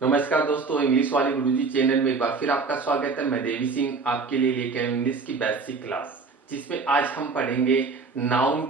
नमस्कार दोस्तों, इंग्लिश वाले गुरुजी चैनल में एक बार फिर आपका स्वागत है। मैं देवी सिंह आपके लिए लेकर आया हूं इंग्लिश की बेसिक क्लास, जिसमें आज हम पढ़ेंगे नाउन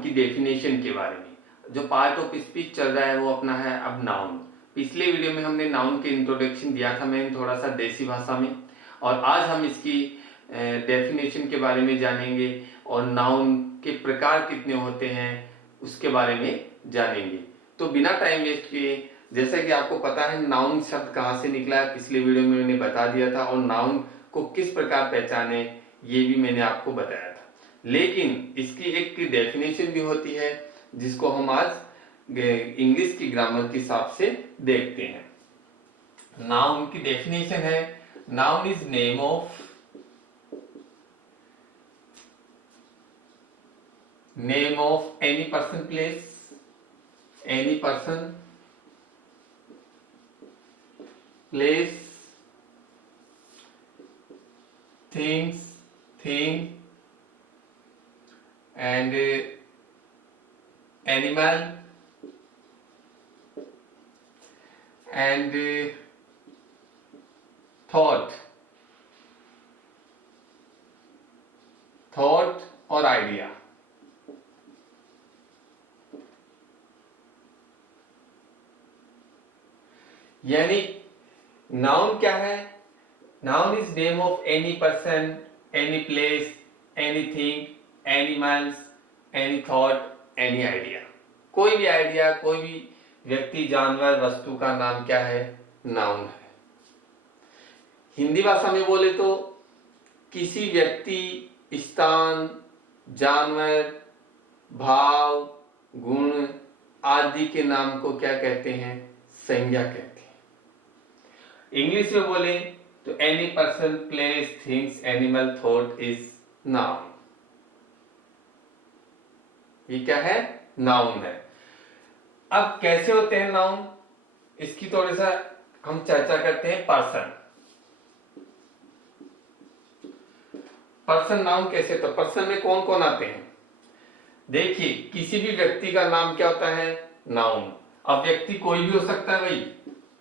की डेफिनेशन के बारे में। जो पार्ट ऑफ स्पीच चल रहा है वो अपना है अब नाउन। पिछले वीडियो में हमने नाउन के इंट्रोडक्शन दिया था, मैंने थोड़ा सा देसी भाषा में, और आज हम इसकी डेफिनेशन के बारे में जानेंगे और नाउन के प्रकार कितने होते हैं उसके बारे में जानेंगे। तो बिना टाइम वेस्ट किए, जैसा कि आपको पता है नाउन शब्द कहाँ से निकला है, पिछले वीडियो में मैंने बता दिया था, और नाउन को किस प्रकार पहचाने ये भी मैंने आपको बताया था। लेकिन इसकी एक डेफिनेशन भी होती है जिसको हम आज इंग्लिश की ग्रामर के हिसाब से देखते हैं। नाउन की डेफिनेशन है, noun is name of any person, place, any person, place, thing and animal and thought और idea। यानी नाउन क्या है? Noun is name of any person, any place, anything, animals, any thought, any idea. कोई भी idea, कोई भी व्यक्ति, जानवर, वस्तु का नाम क्या है? नाउन है। हिंदी भाषा में बोले तो किसी व्यक्ति, स्थान, जानवर, भाव, गुण आदि के नाम को क्या कहते हैं? संज्ञा कहते हैं। इंग्लिश में बोले तो any person, place, things, animal, thought is noun. ये क्या है? नाउन है। अब कैसे होते हैं नाउन, इसकी थोड़ी सा हम चर्चा करते हैं। पर्सन नाउन कैसे? तो पर्सन में कौन कौन आते हैं? देखिए, किसी भी व्यक्ति का नाम क्या होता है? नाउन। अब व्यक्ति कोई भी हो सकता है भाई,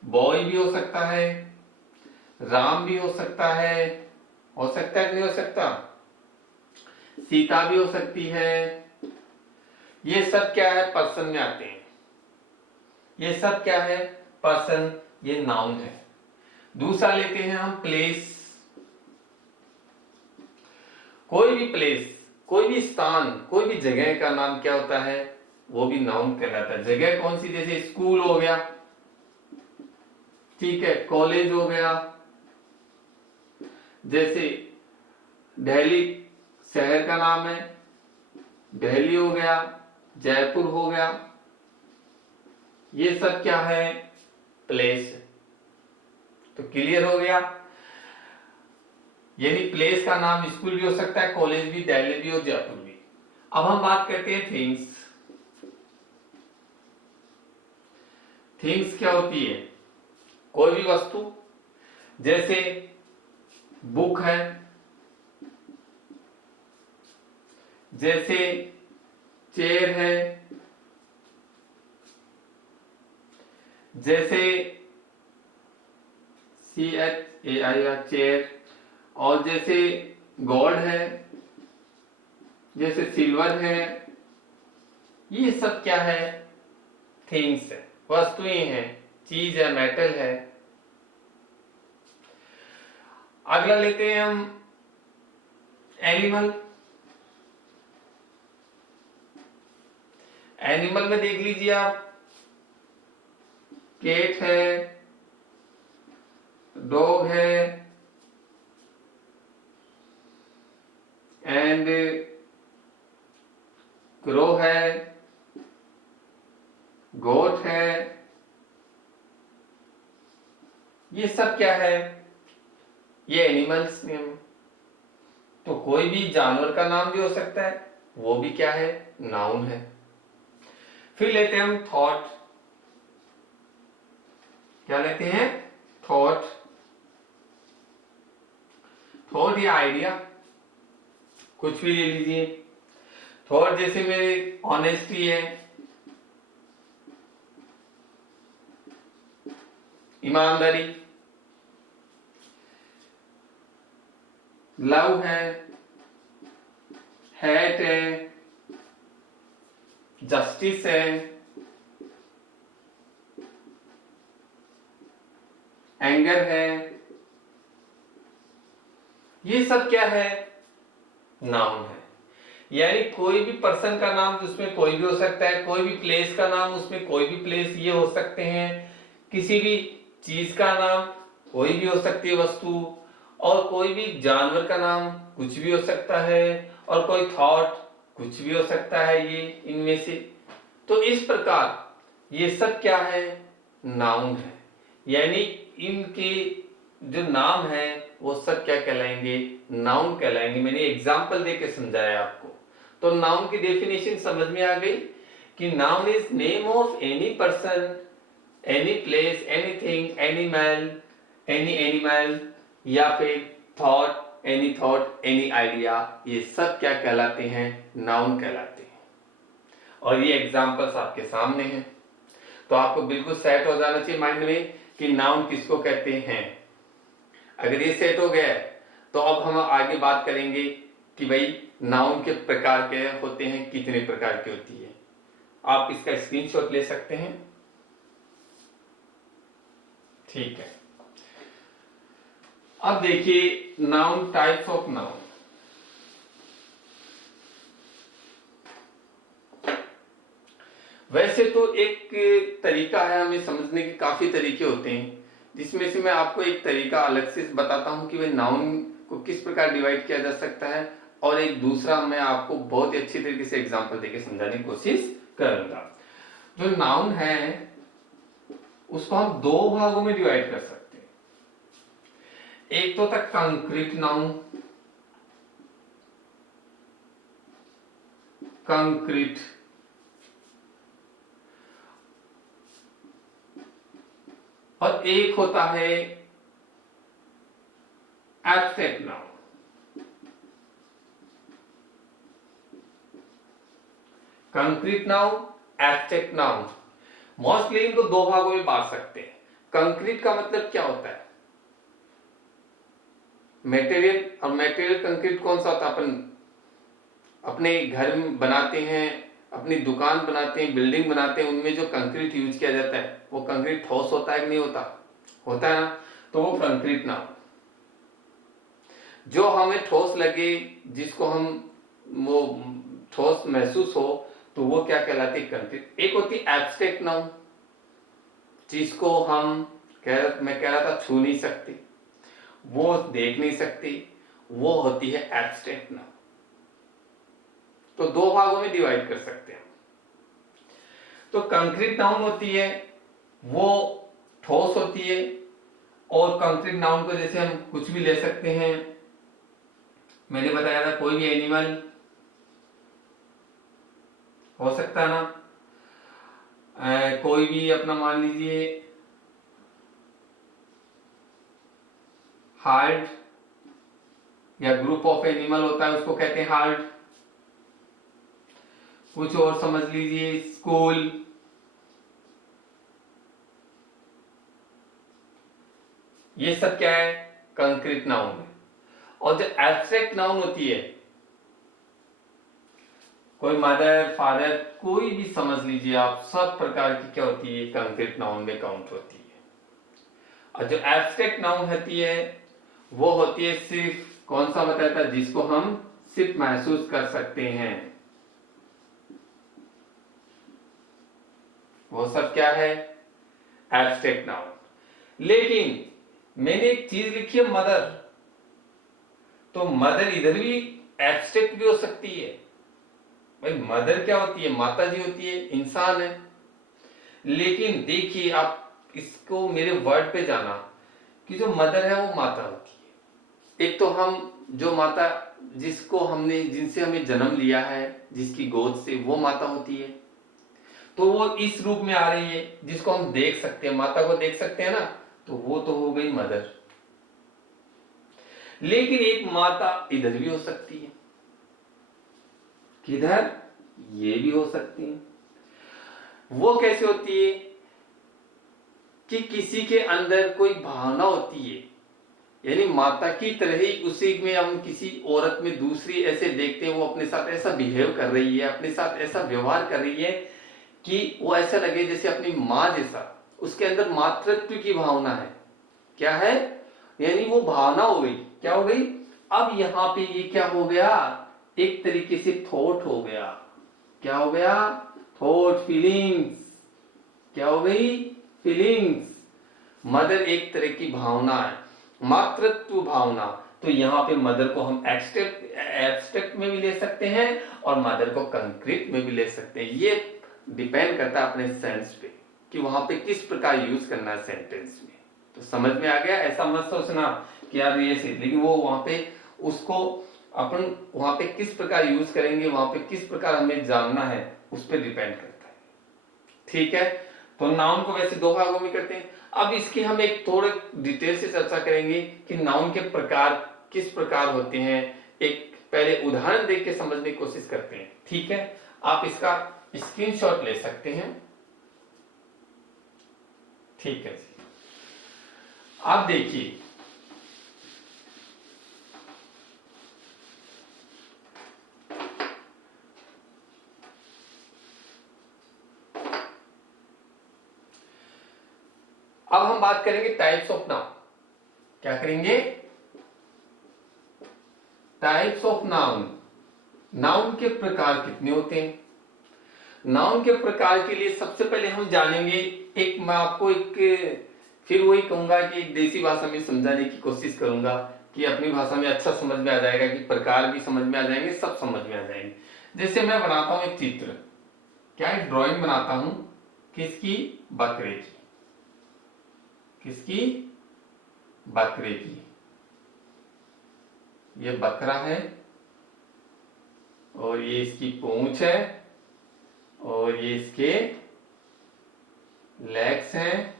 बॉय भी हो सकता है, राम भी हो सकता है कि नहीं हो सकता? सीता भी हो सकती है। ये सब क्या है? पर्सन में आते हैं। ये सब क्या है? पर्सन, ये नाउन है। दूसरा लेते हैं हम प्लेस। कोई भी प्लेस, कोई भी स्थान, कोई भी जगह का नाम क्या होता है? वो भी नाउन कहलाता है। जगह कौन सी? जैसे स्कूल हो गया, ठीक है, कॉलेज हो गया, जैसे दिल्ली शहर का नाम है, दिल्ली हो गया, जयपुर हो गया, ये सब क्या है? प्लेस। तो क्लियर हो गया। यानी प्लेस का नाम स्कूल भी हो सकता है, कॉलेज भी, दिल्ली भी और जयपुर भी। अब हम बात करते हैं थिंग्स। थिंग्स क्या होती है? कोई भी वस्तु, जैसे बुक है, जैसे चेयर है, जैसे CHAIR चेयर, और जैसे गोल्ड है, जैसे सिल्वर है। ये सब क्या है? थिंग्स है, वस्तुएं हैं, चीज है, मेटल है। अगला लेते हैं हम एनिमल। एनिमल में देख लीजिए आप, कैट है, डॉग है, एंड क्रो है, गोट है। ये सब क्या है? ये एनिमल्स में। तो कोई भी जानवर का नाम भी हो सकता है, वो भी क्या है? नाउन है। फिर लेते हैं हम थॉट। क्या लेते हैं? थॉट। थॉट या आइडिया, कुछ भी ले लीजिए। थॉट जैसे मेरी ऑनेस्टी है, ईमानदारी, लव है, हेट है, जस्टिस है, एंगर है, ये सब क्या है? नाउन है। यानी कोई भी पर्सन का नाम उसमें कोई भी हो सकता है, कोई भी प्लेस का नाम उसमें कोई भी प्लेस ये हो सकते हैं, किसी भी चीज का नाम कोई भी हो सकती है वस्तु, और कोई भी जानवर का नाम कुछ भी हो सकता है, और कोई थॉट कुछ भी हो सकता है, ये इनमें से। तो इस प्रकार ये सब क्या है? नाउन है। यानी इनके जो नाम है वो सब क्या कहलाएंगे? नाउन कहलाएंगे। मैंने एग्जाम्पल देके समझाया आपको। तो नाउन की डेफिनेशन समझ में आ गई कि noun is name of any person, any place, anything, any animal, या फिर thought, any thought, any idea, ये सब क्या कहलाते हैं? नाउन कहलाते हैं। और ये एग्जाम्पल्स आपके सामने हैं, तो आपको बिल्कुल सेट हो जाना चाहिए माइंड में कि नाउन किसको कहते हैं। अगर ये सेट हो गया तो अब हम आगे बात करेंगे कि भाई नाउन के प्रकार क्या होते हैं, कितने प्रकार की होती है। आप इसका स्क्रीनशॉट ले सकते हैं। ठीक है, अब देखिए नाउन, टाइप्स ऑफ नाउन। वैसे तो एक तरीका है हमें समझने के, काफी तरीके होते हैं, जिसमें से मैं आपको एक तरीका अलग से बताता हूं कि वह नाउन को किस प्रकार डिवाइड किया जा सकता है, और एक दूसरा मैं आपको बहुत ही अच्छी तरीके से एग्जांपल देके समझाने की कोशिश करूंगा। जो नाउन है उसको हम दो भागों में डिवाइड कर सकते हैं। एक तो था कंक्रीट नाउन, कंक्रीट, और एक होता है abstract noun. Concrete noun, abstract noun, mostly इनको दो भागों में बांट सकते हैं। कंक्रीट का मतलब क्या होता है? मटेरियल। और मटेरियल कंक्रीट कौन सा होता है? अपन अपने घर में बनाते हैं, अपनी दुकान बनाते हैं, बिल्डिंग बनाते हैं, उनमें जो कंक्रीट यूज किया जाता है वो कंक्रीट ठोस होता है कि नहीं होता? होता है ना। तो वो कंक्रीट नाउन। जो हमें ठोस लगे, जिसको हम वो ठोस महसूस हो, तो वो क्या कहलाती है? कंक्रीट। एक होती है एब्स्ट्रैक्ट नाउन, जिसको हम मैं कह रहा था छू नहीं सकते, वो देख नहीं सकते, वो होती है एब्स्ट्रैक्ट नाउन। तो दो भागों में डिवाइड कर सकते हैं। तो कंक्रीट नाउन होती है वो ठोस होती है, और कंक्रीट नाउन को जैसे हम कुछ भी ले सकते हैं। मैंने बताया था कोई भी एनिमल हो सकता है ना, कोई भी अपना मान लीजिए हार्ड या ग्रुप ऑफ एनिमल होता है, उसको कहते हैं हार्ड। कुछ और समझ लीजिए स्कूल, ये सब क्या है? कंक्रीट नाउन है। और जो एब्स्ट्रैक्ट नाउन होती है, कोई मदर, फादर, कोई भी समझ लीजिए आप, सब प्रकार की क्या होती है? कंक्रीट नाउन में काउंट होती है। और जो एब्स्ट्रैक्ट नाउन होती है वो होती है सिर्फ, कौन सा बताया था? जिसको हम सिर्फ महसूस कर सकते हैं, वो सब क्या है? Abstract noun. लेकिन मैंने एक चीज लिखी है मदर, तो मदर इधर भी एब्स्ट्रैक्ट भी हो सकती है। भाई मदर क्या होती है? माता जी होती है, इंसान है। लेकिन देखिए आप इसको मेरे वर्ड पे जाना कि जो मदर है वो माता होती है। एक तो हम जो माता, जिसको हमने, जिनसे हमें जन्म लिया है, जिसकी गोद से, वो माता होती है। तो वो इस रूप में आ रही है जिसको हम देख सकते हैं, माता को देख सकते हैं ना, तो वो तो हो गई मदर। लेकिन एक माता इधर भी हो सकती है, किधर? ये भी हो सकती है। वो कैसे होती है? कि किसी के अंदर कोई भावना होती है, यानी माता की तरह ही उसी में हम किसी औरत में दूसरी ऐसे देखते हैं, वो अपने साथ ऐसा बिहेव कर रही है, अपने साथ ऐसा व्यवहार कर रही है कि वो ऐसा लगे जैसे अपनी माँ जैसा, उसके अंदर मातृत्व की भावना है। क्या है? यानी वो भावना हो गई। क्या हो गई? अब यहाँ पे ये क्या हो गया, एक तरीके से थॉट हो गया। क्या हो गया? Thought, feelings. क्या हो गई? फीलिंग्स। मदर एक तरह की भावना है, मातृत्व भावना। तो यहाँ पे मदर को हम एब्स्ट्रैक्ट में भी ले सकते हैं और मदर को कंक्रीट में भी ले सकते हैं। ये डिपेंड करता है अपने सेंस पे कि वहां पे किस प्रकार यूज करना है सेंटेंस में। तो समझ में आ गया? ऐसा मत सोचना कि यार ये सही, लेकिन वो वहां पे उसको अपन वहां पे किस प्रकार यूज करेंगे, वहां पे किस प्रकार हमें जानना है, उस पर डिपेंड करता है। ठीक है, तो नाउन को वैसे दो भागों में करते हैं। अब इसकी हम एक थोड़े डिटेल से चर्चा करेंगे कि नाउन के प्रकार किस प्रकार होते हैं। एक पहले उदाहरण देख के समझने की कोशिश करते हैं। ठीक है, आप इसका स्क्रीनशॉट ले सकते हैं। ठीक है जी, आप देखिए, अब हम बात करेंगे टाइप्स ऑफ नाउन। क्या करेंगे? Types of noun. नाउन के प्रकार कितने होते हैं? नाउन के प्रकार के लिए सबसे पहले हम जानेंगे, एक मैं आपको एक फिर वही कहूंगा कि एक देसी भाषा में समझाने की कोशिश करूंगा कि अपनी भाषा में अच्छा समझ में आ जाएगा, कि प्रकार भी समझ में आ जाएंगे, सब समझ में आ जाएंगे। जैसे मैं बनाता हूं एक चित्र, क्या एक ड्राइंग बनाता हूं, किसकी? बकरे की। किसकी? बकरे की। ये बकरा है और ये इसकी पूंछ है और ये इसके लेग्स हैं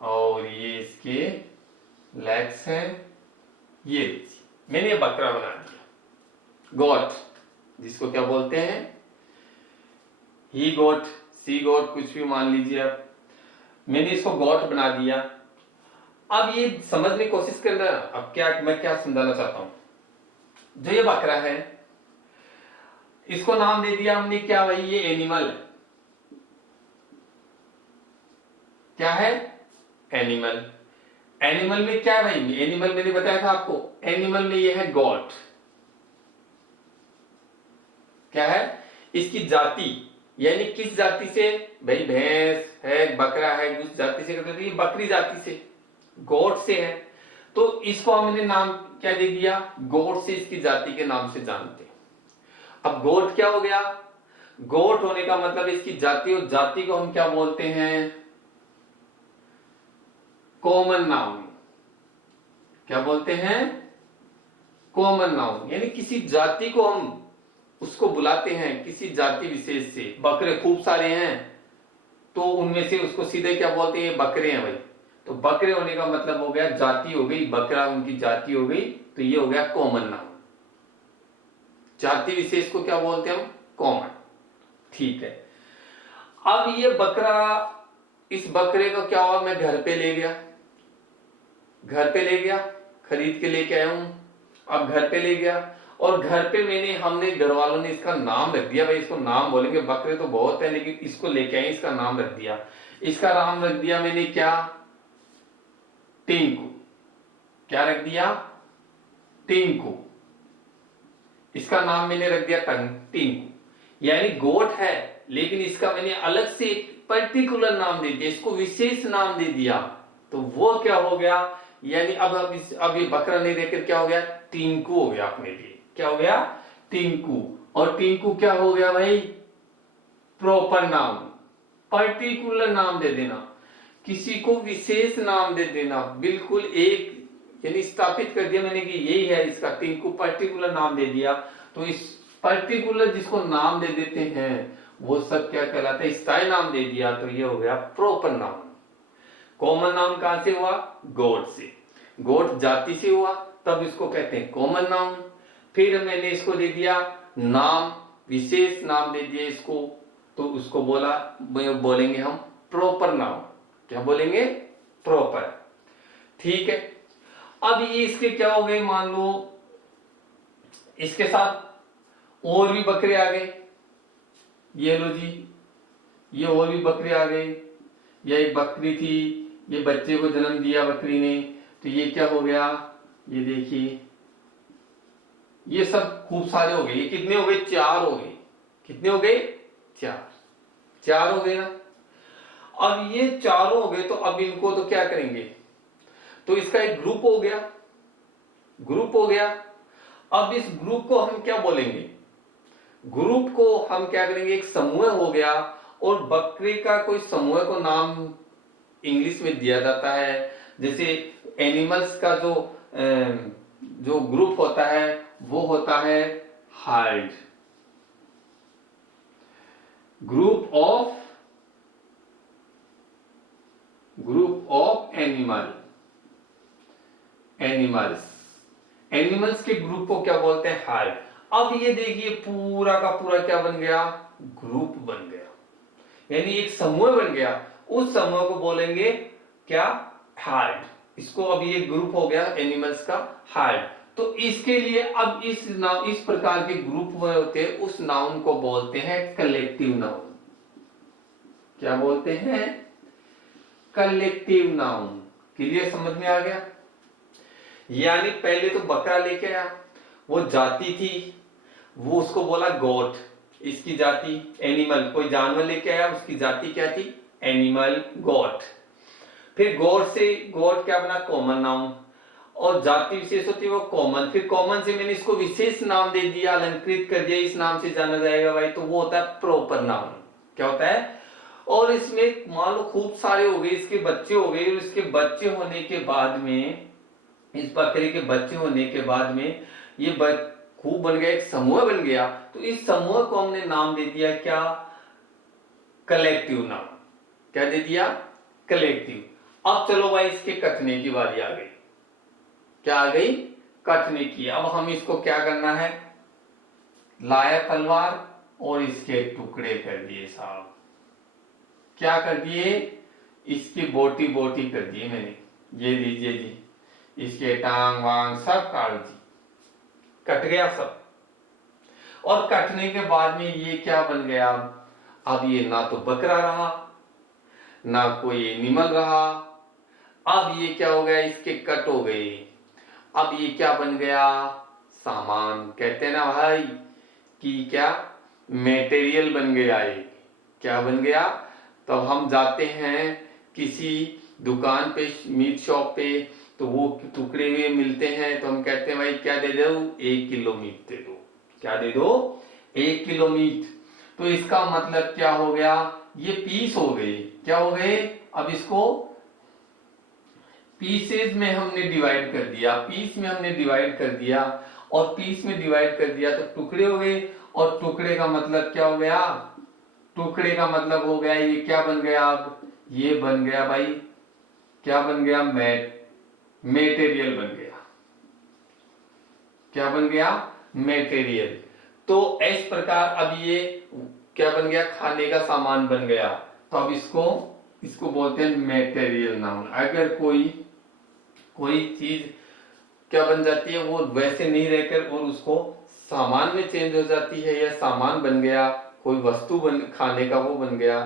और ये इसके लेग्स हैं। ये मैंने ये बकरा बना दिया। गॉट, जिसको क्या बोलते हैं? ही गॉट, सी गॉट, कुछ भी मान लीजिए आप। मैंने इसको गॉट बना दिया। अब ये समझने की कोशिश करना, अब क्या मैं क्या समझाना चाहता हूं। जो ये बकरा है, इसको नाम दे दिया हमने, क्या भाई? ये एनिमल। क्या है? एनिमल। एनिमल में क्या है भाई? एनिमल मैंने बताया था आपको, एनिमल में ये है गॉट। क्या है? इसकी जाति, यानी किस जाति से? भाई भैंस है, बकरा है, किस जाति से करते? तो ये बकरी जाति से, गोट से है। तो इसको हमने नाम क्या दे दिया? गोट से, इसकी जाति के नाम से जानते हैं। अब गोट क्या हो गया? गोट होने का मतलब इसकी जाति, और जाति को हम क्या बोलते हैं? Common noun. क्या बोलते हैं? Common noun. यानी किसी जाति को हम उसको बुलाते हैं, किसी जाति विशेष से। बकरे खूब सारे हैं तो उनमें से उसको सीधे क्या बोलते हैं? बकरे हैं भाई। तो बकरे होने का मतलब हो गया जाति हो गई, बकरा उनकी जाति हो गई, तो ये हो गया कॉमन नाउन। जाति विशेष को क्या बोलते हैं हम? कॉमन। ठीक है, अब ये बकरा, इस बकरे को क्या हुआ? मैं घर पे ले गया, घर पे ले गया, खरीद के लेके आया हूं। अब घर पे ले गया और घर पे हमने घर वालों ने इसका नाम रख दिया। भाई इसको नाम बोलेंगे, बकरे तो बहुत है लेकिन इसको लेके आए, इसका नाम रख दिया। इसका नाम रख दिया मैंने क्या? टिंकू। क्या रख दिया? टिंकू। इसका नाम मैंने रख दिया टिंकू। यानी गोट है लेकिन इसका मैंने अलग से एक पर्टिकुलर नाम दे दिया, इसको विशेष नाम दे दिया। तो वो क्या हो गया? यानी अब ये बकरा नहीं रहकर क्या हो गया? टिंकू हो गया अपने लिए। क्या हो गया? टिंकू। और टिंकू क्या हो गया भाई? प्रॉपर नाम। पर्टिकुलर नाम दे देना, किसी को विशेष नाम दे देना, बिल्कुल एक, यानी स्थापित कर दिया मैंने कि यही है इसका, टिंकू पर्टिकुलर नाम दे दिया। तो इस पर्टिकुलर जिसको नाम दे देते हैं वो सब क्या कहलाता है? स्थायी नाम दे दिया, तो ये हो गया प्रॉपर नाउन। कॉमन नाउन कहां से हुआ? गोट से। गोट जाति से हुआ, तब इसको कहते हैं कॉमन नाउन। फिर मैंने इसको दे दिया नाम, विशेष नाम दे दिया इसको, तो उसको बोलेंगे हम प्रॉपर नाउन। क्या बोलेंगे? प्रॉपर। ठीक है, अब ये इसके क्या हो गए, मान लो इसके साथ और भी बकरे आ गए, ये लो जी, ये और भी बकरे आ गए, ये एक बकरी थी, ये बच्चे को जन्म दिया बकरी ने, तो ये क्या हो गया, ये देखिए ये सब खूब सारे हो गए। ये कितने हो गए? 4 हो गए। कितने हो गए? 4। 4 हो गए ना। अब ये चारों हो गए, तो अब इनको तो क्या करेंगे, तो इसका एक ग्रुप हो गया, ग्रुप हो गया। अब इस ग्रुप को हम क्या बोलेंगे? ग्रुप को हम क्या करेंगे, एक समूह हो गया। और बकरी का कोई समूह को नाम इंग्लिश में दिया जाता है, जैसे एनिमल्स का जो ग्रुप होता है वो होता है हर्ड। ग्रुप ऑफ एनिमल्स के ग्रुप को क्या बोलते हैं? हर्ड। अब ये देखिए पूरा का पूरा क्या बन गया? ग्रुप बन गया, यानी एक समूह बन गया। उस समूह को बोलेंगे क्या? हर्ड। इसको अब ये ग्रुप हो गया एनिमल्स का, हर्ड। तो इसके लिए अब इस प्रकार के ग्रुप होते हैं, उस नाउन को बोलते हैं कलेक्टिव नाउन। क्या बोलते हैं? Collective noun. क्लियर, समझ में आ गया? यानी पहले तो बकरा लेके आया, वो जाति थी, वो उसको बोला गोट, इसकी जाति एनिमल। कोई जानवर लेके आया, उसकी जाति क्या थी? एनिमल, गोट। फिर गोट क्या बना? Common noun. और जाति विशेष होती है वो कॉमन। फिर कॉमन से मैंने इसको विशेष नाम दे दिया, अलंकृत कर दिया, इस नाम से जाना जाएगा भाई, तो वो होता है प्रॉपर नाउन। क्या होता है? और इसमें मान लो खूब सारे हो गए, इसके बच्चे हो गए, और इसके बच्चे होने के बाद में, इस बकरे के बच्चे होने के बाद में ये खूब बन गया, एक समूह बन गया। तो इस समूह को हमने नाम दे दिया क्या? Collective noun. क्या दे दिया? कलेक्टिव। अब चलो भाई इसके कटने की बारी आ गई। क्या आ गई? कटने की। अब हम इसको क्या करना है? लाया तलवार और इसके टुकड़े कर दिए साहब। क्या कर दिए? इसकी बोटी बोटी कर दिए मैंने। ये लीजिए जी, इसके टांग वांग सब काट दी, कट गया सब। और कटने के बाद में ये क्या बन गया? अब ये ना तो बकरा रहा, ना कोई एनिमल रहा। अब ये क्या हो गया? इसके कट हो गए। अब ये क्या बन गया? सामान। कहते हैं ना भाई कि क्या मटेरियल बन गया ये। क्या बन गया? तब हम जाते हैं किसी दुकान पे, मीट शॉप पे, तो वो टुकड़े हुए मिलते हैं, तो हम कहते हैं भाई क्या दे दो? 1 किलो मीट दे दो। क्या दे दो? 1 किलो मीट। तो इसका मतलब क्या हो गया? ये पीस हो गए। क्या हो गए? अब इसको पीसेज में हमने डिवाइड कर दिया, पीस में हमने डिवाइड कर दिया, और पीस में डिवाइड कर दिया तो टुकड़े हो गए। और टुकड़े का मतलब क्या हो गया? टुकड़े का मतलब हो गया, ये क्या बन गया? अब ये बन गया भाई, क्या बन गया? मेटेरियल बन गया। क्या बन गया? मेटेरियल। तो इस प्रकार अब ये क्या बन गया? खाने का सामान बन गया। तो अब इसको बोलते हैं मेटेरियल नाउन। अगर कोई चीज क्या बन जाती है, वो वैसे नहीं रहकर और उसको सामान में चेंज हो जाती है, या सामान बन गया, कोई वस्तु बन, खाने का वो बन गया,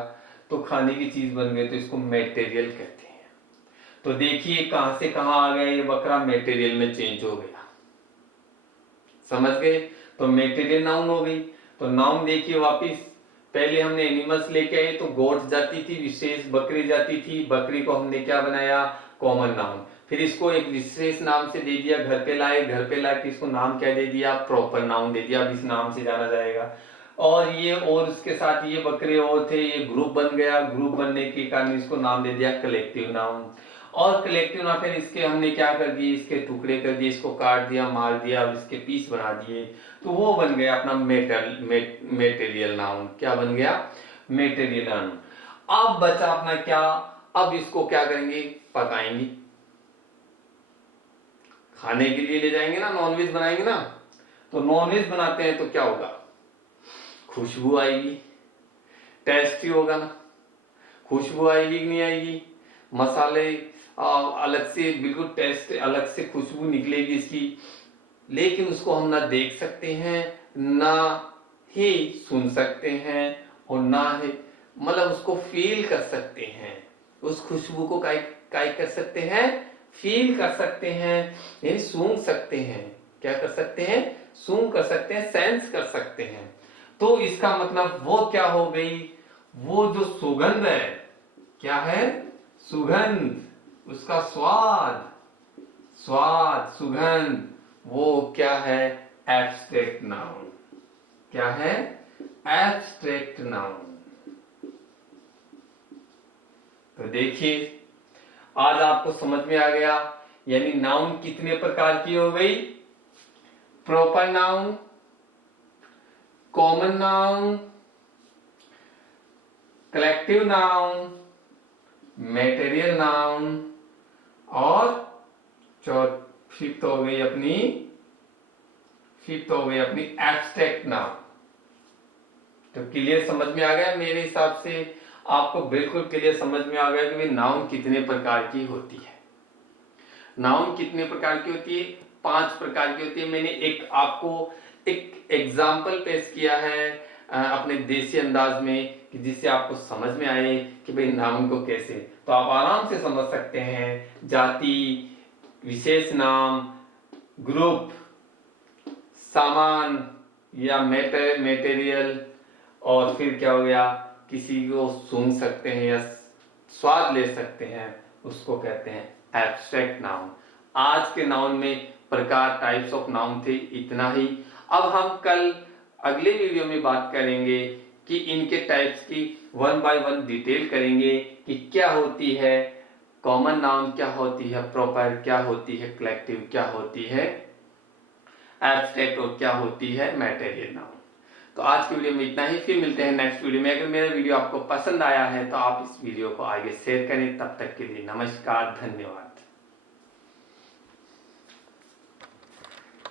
तो खाने की चीज बन गई, तो इसको मेटेरियल कहते हैं। तो देखिए कहां से कहां आ गया ये बकरा? मेटेरियल में चेंज हो गया। समझ गए? तो मेटेरियल नाउन हो गई। तो नाउन देखिए वापिस, पहले हमने एनिमल्स लेके आए, तो गोट जाती थी, विशेष बकरी जाती थी, बकरी को हमने क्या बनाया? Common noun. फिर इसको एक विशेष नाम से दे दिया, घर पे लाए, घर पे लाके इसको नाम क्या दे दिया? प्रॉपर नाउन दे दिया, अब इस नाम से जाना जाएगा। और ये और उसके साथ ये बकरे और थे, ये ग्रुप बन गया, ग्रुप बनने के कारण इसको नाम दे दिया कलेक्टिव नाउन। और कलेक्टिव नाउन, फिर इसके हमने क्या कर दिए? इसके टुकड़े कर दिए, इसको काट दिया, मार दिया, और इसके पीस बना दिए, तो वो बन गया अपना मेटेरियल नाउन। क्या बन गया? Material noun. अब बचा अपना क्या? अब इसको क्या करेंगे? पकाएंगे, खाने के लिए ले जाएंगे ना, नॉनवेज बनाएंगे ना। तो नॉनवेज बनाते हैं तो क्या होगा? खुशबू आएगी, टेस्टी होगा ना। खुशबू आएगी कि नहीं आएगी? मसाले अलग से बिल्कुल टेस्ट अलग से खुशबू निकलेगी इसकी, लेकिन उसको हम ना देख सकते हैं, ना ही सुन सकते हैं, और ना ही मतलब उसको फील कर सकते हैं। उस खुशबू को काय कर सकते हैं, फील कर सकते हैं, यानी सूंघ सकते हैं। क्या कर सकते हैं, सूंघ कर सकते हैं, सेंस कर सकते हैं। तो इसका मतलब वो क्या हो गई, वो जो सुगंध है, क्या है, सुगंध, उसका स्वाद, सुगंध, वो क्या है, एब्स्ट्रैक्ट नाउन। क्या है, एब्स्ट्रैक्ट नाउन। तो देखिए आज आपको समझ में आ गया, यानी नाउन कितने प्रकार की हो गई, proper noun, common noun, collective noun, material noun, और फिफ्थ हो गई अपनी एब्स्ट्रैक्ट नाउन। तो क्लियर समझ में आ गया, मेरे हिसाब से आपको बिल्कुल क्लियर समझ में आ गया कि नाउन कितने प्रकार की होती है। नाउन कितने प्रकार की होती है, 5 प्रकार की होती है। मैंने आपको एक एग्जाम्पल पेश किया है अपने देसी अंदाज में, कि जिससे आपको समझ में आए कि भाई नाउन को कैसे, तो आप आराम से समझ सकते हैं। जाति, विशेष नाम, ग्रुप, सामान या मेटेरियल, और फिर क्या हो गया, किसी को सूंघ सकते हैं या स्वाद ले सकते हैं, उसको कहते हैं एब्स्ट्रैक्ट नाउन। आज के नाउन में प्रकार, टाइप्स ऑफ नाउन थे, इतना ही। अब हम कल अगले वीडियो में बात करेंगे कि इनके टाइप्स की 1 बाय 1 डिटेल करेंगे कि क्या होती है कॉमन नाउन, क्या होती है प्रॉपर, क्या होती है कलेक्टिव, क्या होती है एब्स्ट्रैक्ट, और क्या होती है मटेरियल नाउन। तो आज की वीडियो में इतना ही, फिर मिलते हैं नेक्स्ट वीडियो में। अगर मेरा वीडियो आपको पसंद आया है तो आप इस वीडियो को आगे शेयर करें। तब तक के लिए नमस्कार, धन्यवाद।